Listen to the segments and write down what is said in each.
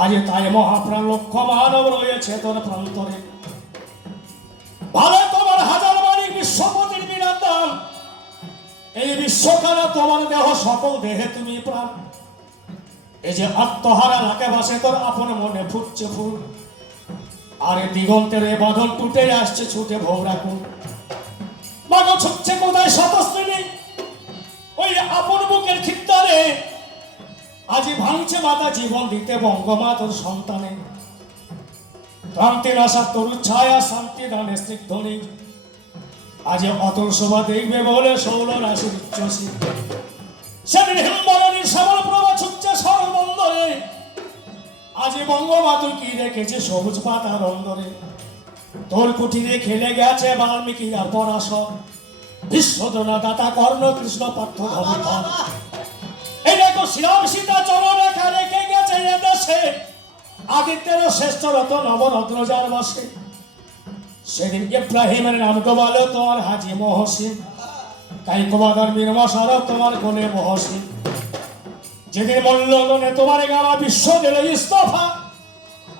আজ তাই মহাপ্রাণ লক্ষ্য মানব রয়েছে তোর প্রান্তরে। ভালো তোমার হাজার বাড়ি বিশ্বপতির দান এই বিশ্বকালে তোমার দেহ সকল দেহে তুমি প্রাণ। এই যে আত্মহারা লাকে বাসে তোর আপন মনে ফুটছে ফুল। আর দিগন্তের এ বাঁধন টুটে আসছে ছুটে ভোগরা ভাঙছে মাতা জীবন দিতে বঙ্গমাতর সন্তানে। ক্রান্তির আশা তরু ছায়া, শান্তি দানে স্নিগ্ধনী আজ অতল শোভা দেখবে বলে ষোল রাশির উচ্চসী সেদিন প্রভা ছুটছে আজ কি রেখেছে সবুজ পাতার অন্দরে? তোর কুটিরে খেলে গেছে বাল্মীকি আর পরাশর বিশ্বজনা দাতা কর্ণ কৃষ্ণ পার্থ দেখো শ্রীরাম সীতা চরণরেখা রেখে গেছে এ দেশে। আদিত্যের শ্রেষ্ঠ রত নবরত্ন যার বসে। সেদিন ইব্রাহিমের নাম গোবাল তোমার হাজি মহসিন। তাই কোবাদার মীরমশার তোমার কোলে মহসিন। যেদিন মল্লগনে তোমার গাওয়া বিশ্ব দিল ইস্তফা।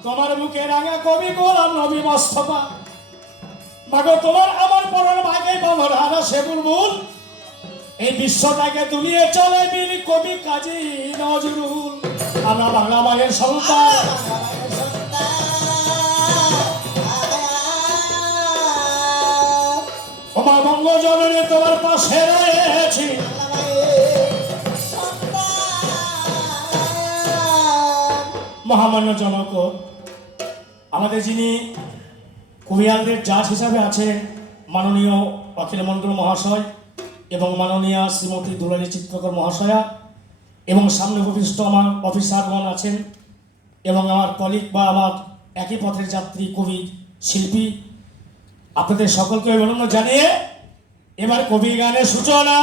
তোমার বুকে রাঙা কবি গোলাম নবী মোস্তফা। মাগো তোমার আমার পরের ভাগে বমর হারা সে বুলবুল এই বিশ্বটাকে দুনিয়ে চলে বিল কবি কাজী নজরুল। আমরা বাংলা মায়ের সন্তান। তোমার বঙ্গ জননী তোমার পাশে রয়েছি। মহামান্য জনক, আমাদের যিনি কুড়িয়ালদের জাজ হিসাবে আছেন, মাননীয় অখিল মন্ডল মহাশয় এবং মাননীয় শ্রীমতী দুলালী চিত্রকর মহাশয়া এবং সামনে উপবিষ্ট আমার অফিসারগণ আছেন এবং আমার কলিগ বা আমার একই পথের যাত্রী, কবি, শিল্পী। আপনাদের সকলকে অভিনন্দন জানিয়ে এবার কবি গানের সূচনা।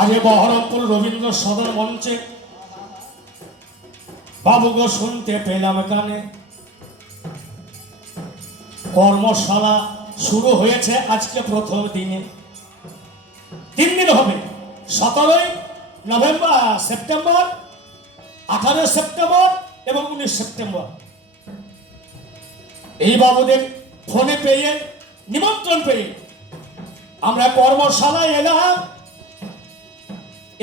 আজ এ বহরমপুর রবীন্দ্র সদন মঞ্চে বাবুগো শুনতে পেলাম কানে কর্মশালা শুরু হয়েছে আজকে প্রথম দিনে। তিন দিন হবে। সতেরোই নভেম্বর, সেপ্টেম্বর, আঠারোই সেপ্টেম্বর এবং উনিশ সেপ্টেম্বর। এই বাবুদের ফোনে পেয়ে, নিমন্ত্রণ পেয়ে আমরা কর্মশালায় এলাম।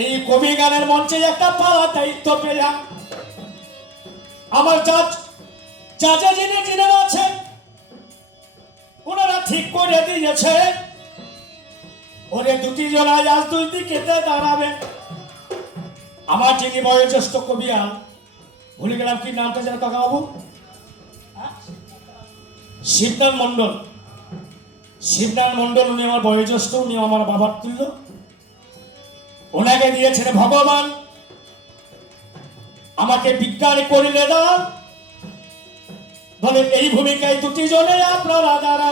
এই কবি গানের মঞ্চে একটা পালা দায়িত্ব পেলাম। আমার যিনি যিনি আছেন ওনারা ঠিক করে দিয়েছে। ওরে দুটি জনায় আজ দুই দিকেতে দাঁড়াবে। আমার যিনি বয়োজ্যেষ্ঠ কবিয়া ভুলে গেলাম কি নামটা যেন কাকা বাবু হ্যাঁ? শিবনাথ মণ্ডল। শিবনাথ মণ্ডল, উনি আমার বয়োজ্যেষ্ঠ, উনি আমার বাবার তুল্য। ওনাকে দিয়েছেন ভগবান। আমাকে বিজ্ঞান করিলে দান বলে, এই ভূমিকায় দুটি জনে আপনারা যারা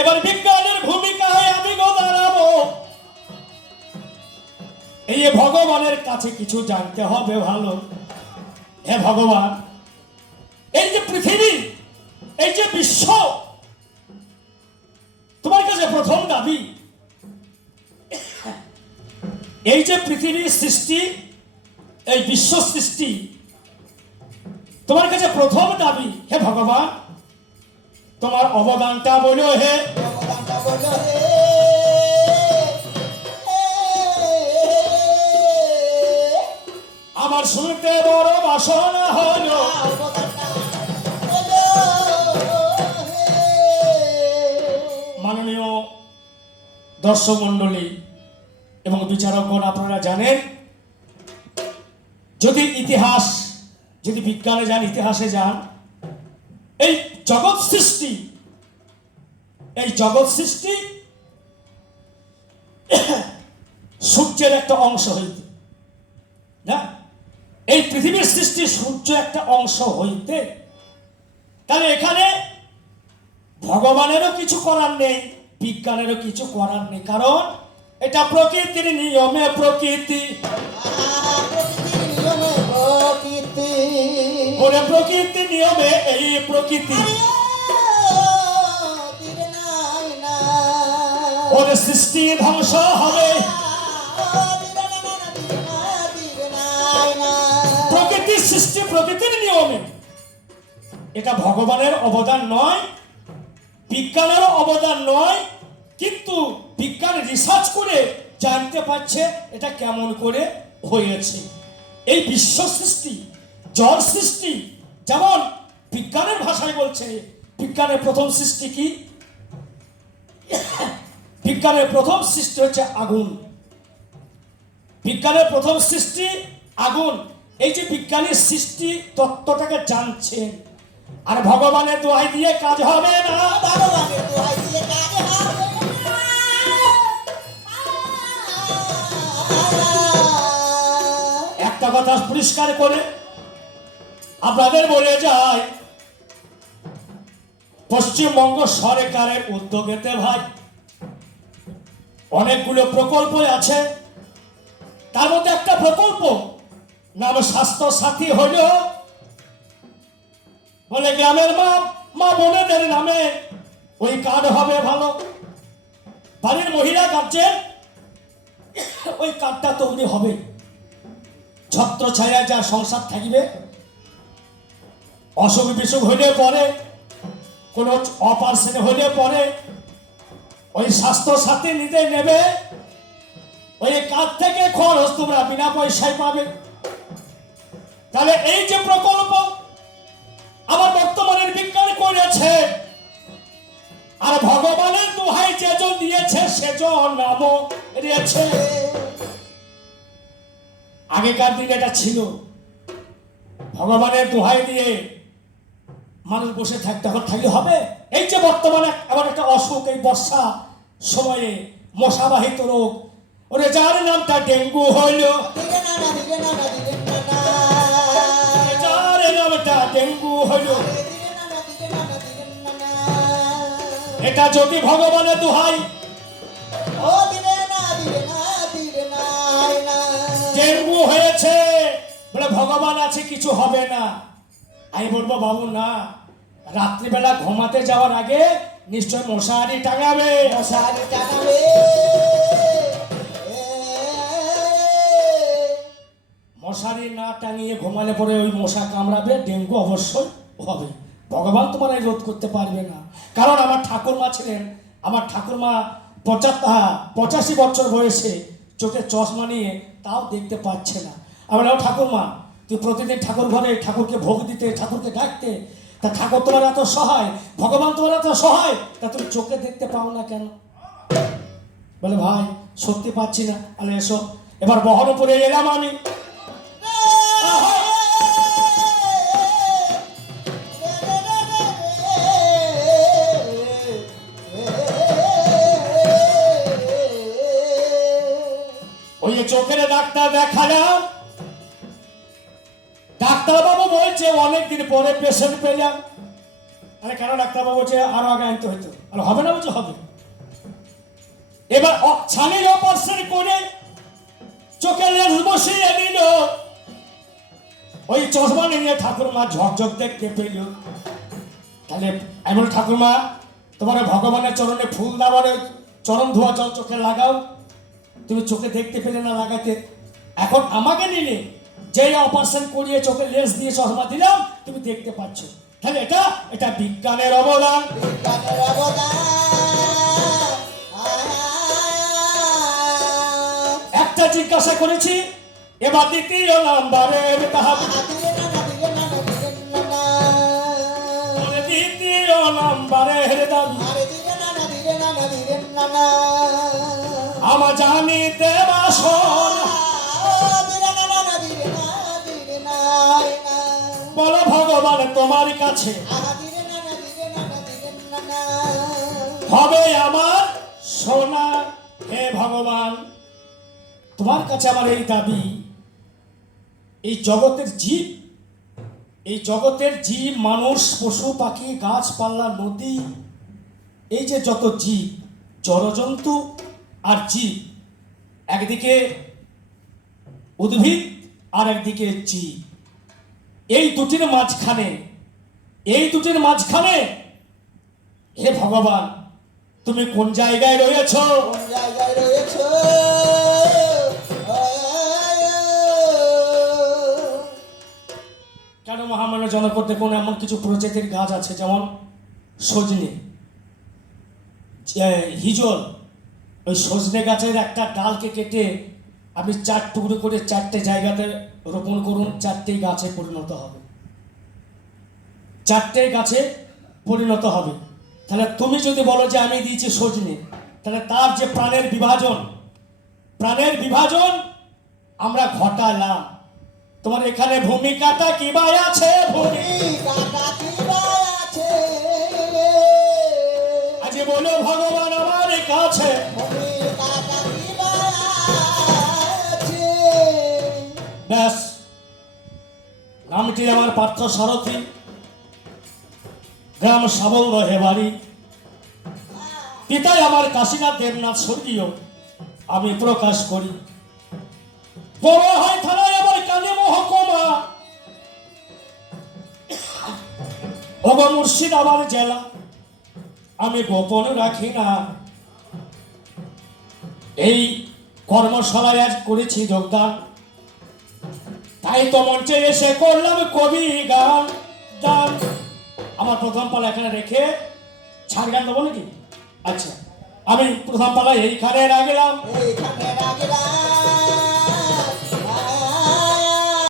এবার বিজ্ঞানের ভূমিকায় আমি গো দাঁড়াবো। এই ভগবানের কাছে কিছু জানতে হবে ভালো। হে ভগবান, এই যে পৃথিবী, এই যে বিশ্ব, তোমার কাছে প্রথম দাবি, এই যে পৃথিবীর সৃষ্টি, এই বিশ্ব সৃষ্টি, তোমার কাছে প্রথম দাবি, হে ভগবান তোমার অবদানটা বলো হে। আমার শুনতে বড় বাসনা হলো। মাননীয় দর্শক মণ্ডলী এবং বিচারকগণ আপনারা জানেন, যদি ইতিহাস, যদি বিজ্ঞানে যান, ইতিহাসে যান, এই জগৎ সৃষ্টি। এই জগৎ সৃষ্টি সূর্যের একটা অংশ হইতে। না? এই পৃথিবীর সৃষ্টি সূর্য একটা অংশ হইতে। তাহলে এখানে ভগবানেরও কিছু করার নেই, বিজ্ঞানেরও কিছু করার নেই। কারণ এটা প্রকৃতির নিয়মে প্রকৃতি। ওরে প্রকৃতির নিয়মে এই প্রকৃতি। ওরে সৃষ্টি ধ্বংস হবে। প্রকৃতির সৃষ্টি প্রকৃতির নিয়মে। এটা ভগবানের অবদান নয় বিজ্ঞানেরও অবদান নয়, কিন্তু বিজ্ঞান রিসার্চ করে জানতে পারছে এটা কেমন করে হয়েছে। এই বিশ্ব সৃষ্টি জল সৃষ্টি, যেমন বিজ্ঞানের ভাষায় বলছে, বিজ্ঞানের প্রথম সৃষ্টি কি? বিজ্ঞানের প্রথম সৃষ্টি হচ্ছে আগুন। বিজ্ঞানের প্রথম সৃষ্টি আগুন। এই যে বিজ্ঞানের সৃষ্টি তত্ত্বটাকে জানছেন আর ভগবানের দোহাই দিয়ে কাজ হবে না। একটা কথা পরিষ্কার করে আপনাদের বলে যায় পশ্চিমবঙ্গ সরকারের উদ্যোগেতে ভাই, অনেকগুলো প্রকল্প আছে। তার মধ্যে একটা প্রকল্প, নাম স্বাস্থ্য সাথী হইল বলে গ্রামের মা মা বোনেদের নামে ওই কার্ড হবে ভালো। বাড়ির মহিলা গার্জেন ওই কার্ডটা তৈরি হবে। ছত্র ছায়া যা সংসার থাকবে অসুখ বিসুখ হইলে পরে, কোন অপারেশন হইলে পরে, ওই স্বাস্থ্য সাথী নিতে নেবে, ওই কাজ থেকে খরচ তোমরা বিনা পয়সায় পাবে। তাহলে এই যে প্রকল্প আমার বর্তমানের বিজ্ঞান করেছে, আর ভগবানের দোহাই যেজন দিয়েছে সেজন নামও দিয়েছে। আগেকার দিনে এটা ছিল। ভগবানের দোহাই দিয়ে মানুষ বসে থাকতে এখন থাকলে হবে? এই যে বর্তমানে এমন একটা অসুখ, এই বর্ষা সময়ে মশাবাহিত রোগ। ওরে যার নামটা ডেঙ্গু হইল। যার নামটা ডেঙ্গু হইল। এটা যদি ভগবানের দোহাই। ডেঙ্গু হয়েছে। বলে, ভগবান আছে, কিছু হবে না। আমি বলব, বাবু, না। রাত্রিবেলা ঘুমাতে যাওয়ার আগে নিশ্চয় মশারি টাঙাবে। মশারি টাঙাবে। মশারি না টাঙিয়ে ঘুমালে পরে ওই মশা কামড়াবে ডেঙ্গু অবশ্যই হবে। ভগবান তোমার এই রোধ করতে পারবে না। কারণ আমার ঠাকুরমা ছিলেন আমার ঠাকুরমা পঁচাত্তর পঁচাশি বছর বয়সে চোখে চশমা নিয়ে তাও দেখতে পাচ্ছে না। আমার ঠাকুরমা তুই প্রতিদিন ঠাকুর ঘরে ঠাকুরকে ভোগ দিতে ঠাকুরকে ডাকতে তা ঠাকুর তোমার এত সহায়? ভগবান তোমার এত সহায়? তা তুমি চোখে দেখতে পাও না কেন? বলে, ভাই, সত্যি পাচ্ছি না। আরে এসো, এবার বহরমপুরে এলাম আমি। ওই চোখের ডাক্তার দেখালাম ডাক্তারবাবু বলছে, অনেকদিন পরে পেশেন্ট পেলাম। আরে কেন ডাক্তারবাবু বলছে, আরও আগে আনতে হইতো। আরে হবে না বলছে, হবে। এবার ছানির অপারেশন করে চোখে লেন্স বসিয়ে দিল। ওই চশমা নিয়ে ঠাকুরমা ঝকঝক দেখতে পেল। তাহলে এমন ঠাকুরমা, তোমার ভগবানের চরণে ফুল দেওয়ার চরণ ধোয়া জল চোখে লাগাও। তুমি চোখে দেখতে পেলে না লাগাতে এখন আমাকে নিলে যে অপারেশন করিয়ে চোখে লেন্স দিয়ে চশমা দিলাম তুমি দেখতে পাচ্ছ। তাহলে এটা এটা বিজ্ঞানের অবদান। একটা জিজ্ঞাসা করেছি এবার দ্বিতীয় নাম্বারের তাহাবে বলে। দ্বিতীয় নাম্বারের দাবি আমার জানিতে বাসন বলো ভগবান তোমার কাছে। হবে আমার সোনা। হে ভগবান, তোমার কাছে আমার এই দাবি। এই জগতের জীব, এই জগতের জীব, মানুষ, পশু, পাখি, গাছপালা, নদী, এই যে যত জীব, জড়জন্তু আর জীব, একদিকে উদ্ভিদ আর একদিকে জীব। এই দুটির মাঝখানে এই দুটির মাঝখানে হে ভগবান তুমি কোন জায়গায় রয়েছ? কোন জায়গায় রয়েছ? কেন মহামান্য জনপদ দেখুন এমন কিছু প্রজাতির গাছ আছে? যেমন সজনে। হিজল। ওই সজনে গাছের একটা ডালকে কেটে আপনি চার টুকরো করে চারটে জায়গাতে রোপণ করুন চারটেই গাছে পরিণত হবে। চারটে গাছে পরিণত হবে। তাহলে তুমি যদি বলো যে আমি দিয়েছি সজনে তাহলে তার যে প্রাণের বিভাজন প্রাণের বিভাজন আমরা ঘটালাম। তোমার এখানে ভূমিকাটা কি বা আছে? ভূমি কাকা কি আছে? আজ বলো ভগবান আমার কাছে। ভূমি ব্যাস। নামটি আমার পার্থ সারথী। গ্রাম সাবল রহে বাড়ি। পিতাই আমার কাশীনাথ দেবনাথ স্বর্গীয়। আমি প্রকাশ করি। বড় হয় থানায় আমার কানে মহকুমা। ওগ মুর্শিদাবাদ জেলা। আমি গোপন রাখি না। এই কর্মশালায় আজ করেছি যোগদান। তাই তো মঞ্চে এসে করলাম কবি গান। গান আমার প্রথম পালা এখানে রেখে ছাড় গান দেবো নাকি? আচ্ছা আমি প্রথম পালা এইখানে রাখলাম। এইখানে রাখলাম।